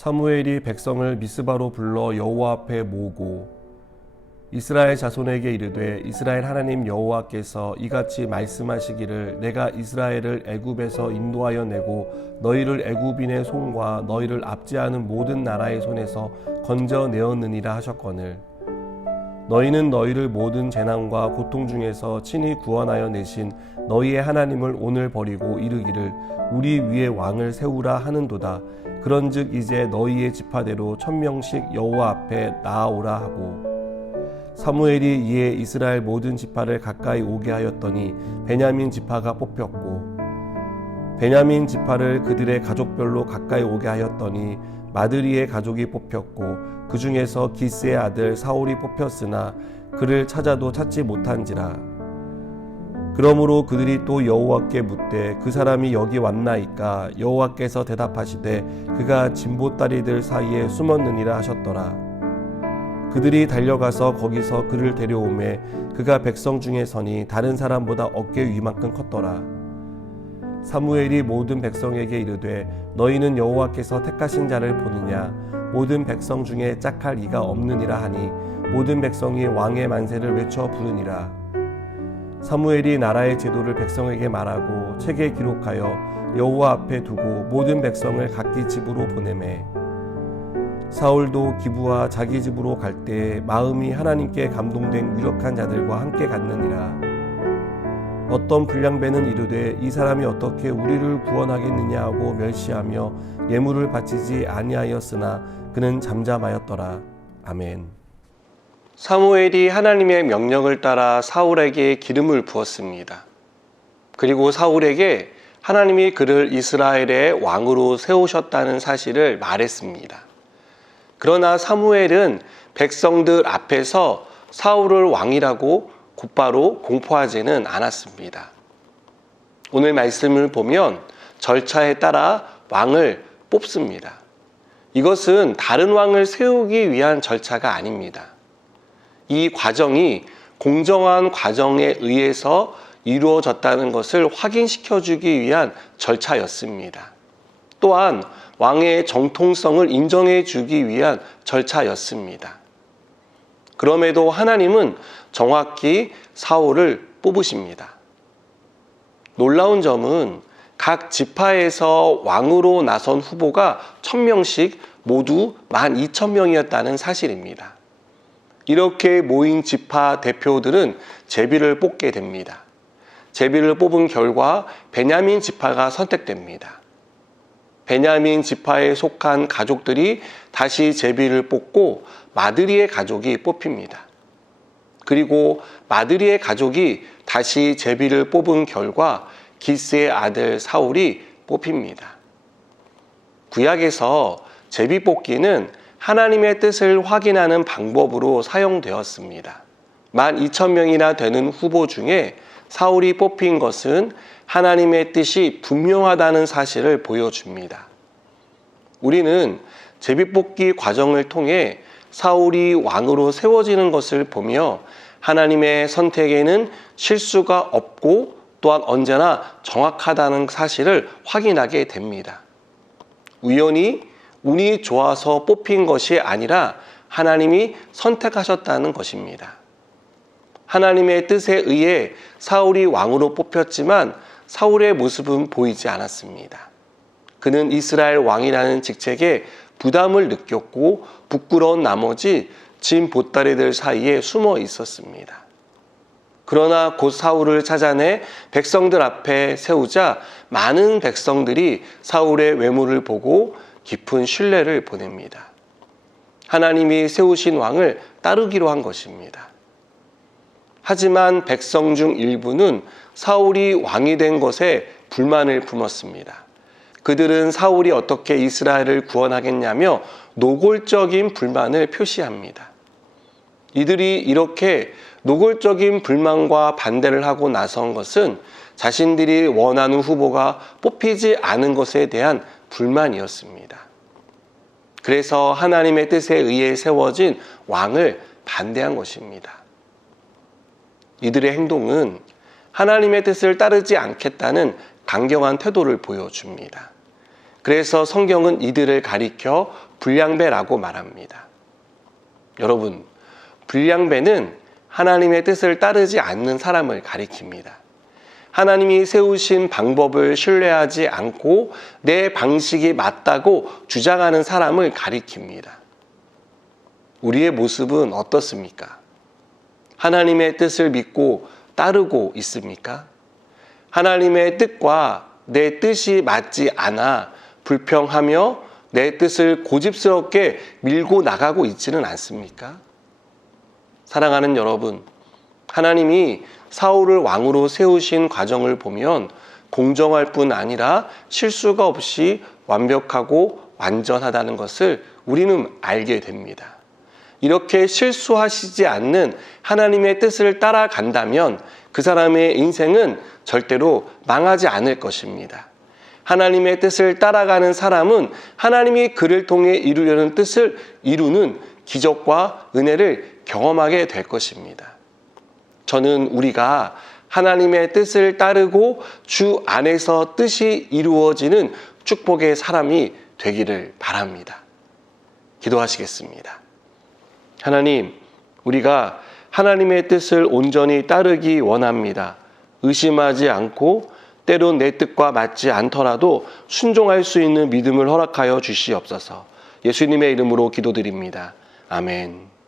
사무엘이 백성을 미스바로 불러 여호와 앞에 모으고 이스라엘 자손에게 이르되 이스라엘 하나님 여호와께서 이같이 말씀하시기를 내가 이스라엘을 애굽에서 인도하여 내고 너희를 애굽인의 손과 너희를 압제하는 모든 나라의 손에서 건져내었느니라 하셨거늘 너희는 너희를 모든 재난과 고통 중에서 친히 구원하여 내신 너희의 하나님을 오늘 버리고 이르기를 우리 위에 왕을 세우라 하는도다. 그런즉 이제 너희의 지파대로 1000명씩 여호와 앞에 나아오라 하고 사무엘이 이에 이스라엘 모든 지파를 가까이 오게 하였더니 베냐민 지파가 뽑혔고 베냐민 지파를 그들의 가족별로 가까이 오게 하였더니 마드리의 가족이 뽑혔고 그 중에서 기스의 아들 사울이 뽑혔으나 그를 찾아도 찾지 못한지라. 그러므로 그들이 또 여호와께 묻되 그 사람이 여기 왔나이까 여호와께서 대답하시되 그가 진보다리들 사이에 숨었느니라 하셨더라. 그들이 달려가서 거기서 그를 데려오매 그가 백성 중에 서니 다른 사람보다 어깨 위만큼 컸더라. 사무엘이 모든 백성에게 이르되 너희는 여호와께서 택하신 자를 보느냐 모든 백성 중에 짝할 이가 없느니라 하니 모든 백성이 왕의 만세를 외쳐 부르니라. 사무엘이 나라의 제도를 백성에게 말하고 책에 기록하여 여호와 앞에 두고 모든 백성을 각기 집으로 보내매 사울도 기브와 자기 집으로 갈 때에 마음이 하나님께 감동된 유력한 자들과 함께 갔느니라. 어떤 불량배는 이르되 이 사람이 어떻게 우리를 구원하겠느냐 하고 멸시하며 예물을 바치지 아니하였으나 그는 잠잠하였더라. 아멘. 사무엘이 하나님의 명령을 따라 사울에게 기름을 부었습니다. 그리고 사울에게 하나님이 그를 이스라엘의 왕으로 세우셨다는 사실을 말했습니다. 그러나 사무엘은 백성들 앞에서 사울을 왕이라고 곧바로 공포하지는 않았습니다. 오늘 말씀을 보면 절차에 따라 왕을 뽑습니다. 이것은 다른 왕을 세우기 위한 절차가 아닙니다. 이 과정이 공정한 과정에 의해서 이루어졌다는 것을 확인시켜주기 위한 절차였습니다. 또한 왕의 정통성을 인정해주기 위한 절차였습니다. 그럼에도 하나님은 정확히 사울을 뽑으십니다. 놀라운 점은 각 지파에서 왕으로 나선 후보가 1000명씩 모두 12,000명이었다는 사실입니다. 이렇게 모인 지파 대표들은 제비를 뽑게 됩니다. 제비를 뽑은 결과 베냐민 지파가 선택됩니다. 베냐민 지파에 속한 가족들이 다시 제비를 뽑고 마드리의 가족이 뽑힙니다. 그리고 마드리의 가족이 다시 제비를 뽑은 결과 기스의 아들 사울이 뽑힙니다. 구약에서 제비 뽑기는 하나님의 뜻을 확인하는 방법으로 사용되었습니다. 12,000명이나 되는 후보 중에 사울이 뽑힌 것은 하나님의 뜻이 분명하다는 사실을 보여줍니다. 우리는 제비뽑기 과정을 통해 사울이 왕으로 세워지는 것을 보며 하나님의 선택에는 실수가 없고 또한 언제나 정확하다는 사실을 확인하게 됩니다. 우연히 운이 좋아서 뽑힌 것이 아니라 하나님이 선택하셨다는 것입니다. 하나님의 뜻에 의해 사울이 왕으로 뽑혔지만 사울의 모습은 보이지 않았습니다. 그는 이스라엘 왕이라는 직책에 부담을 느꼈고 부끄러운 나머지 진 보따리들 사이에 숨어 있었습니다. 그러나 곧 사울을 찾아내 백성들 앞에 세우자 많은 백성들이 사울의 외모를 보고 깊은 신뢰를 보냅니다. 하나님이 세우신 왕을 따르기로 한 것입니다. 하지만 백성 중 일부는 사울이 왕이 된 것에 불만을 품었습니다. 그들은 사울이 어떻게 이스라엘을 구원하겠냐며 노골적인 불만을 표시합니다. 이들이 이렇게 노골적인 불만과 반대를 하고 나선 것은 자신들이 원하는 후보가 뽑히지 않은 것에 대한 불만이었습니다. 그래서 하나님의 뜻에 의해 세워진 왕을 반대한 것입니다. 이들의 행동은 하나님의 뜻을 따르지 않겠다는 강경한 태도를 보여줍니다. 그래서 성경은 이들을 가리켜 불량배라고 말합니다. 여러분, 불량배는 하나님의 뜻을 따르지 않는 사람을 가리킵니다. 하나님이 세우신 방법을 신뢰하지 않고 내 방식이 맞다고 주장하는 사람을 가리킵니다. 우리의 모습은 어떻습니까? 하나님의 뜻을 믿고 따르고 있습니까? 하나님의 뜻과 내 뜻이 맞지 않아 불평하며 내 뜻을 고집스럽게 밀고 나가고 있지는 않습니까? 사랑하는 여러분, 하나님이 사울을 왕으로 세우신 과정을 보면 공정할 뿐 아니라 실수가 없이 완벽하고 완전하다는 것을 우리는 알게 됩니다. 이렇게 실수하시지 않는 하나님의 뜻을 따라간다면 그 사람의 인생은 절대로 망하지 않을 것입니다. 하나님의 뜻을 따라가는 사람은 하나님이 그를 통해 이루려는 뜻을 이루는 기적과 은혜를 경험하게 될 것입니다. 저는 우리가 하나님의 뜻을 따르고 주 안에서 뜻이 이루어지는 축복의 사람이 되기를 바랍니다. 기도하시겠습니다. 하나님, 우리가 하나님의 뜻을 온전히 따르기 원합니다. 의심하지 않고 때론 내 뜻과 맞지 않더라도 순종할 수 있는 믿음을 허락하여 주시옵소서. 예수님의 이름으로 기도드립니다. 아멘.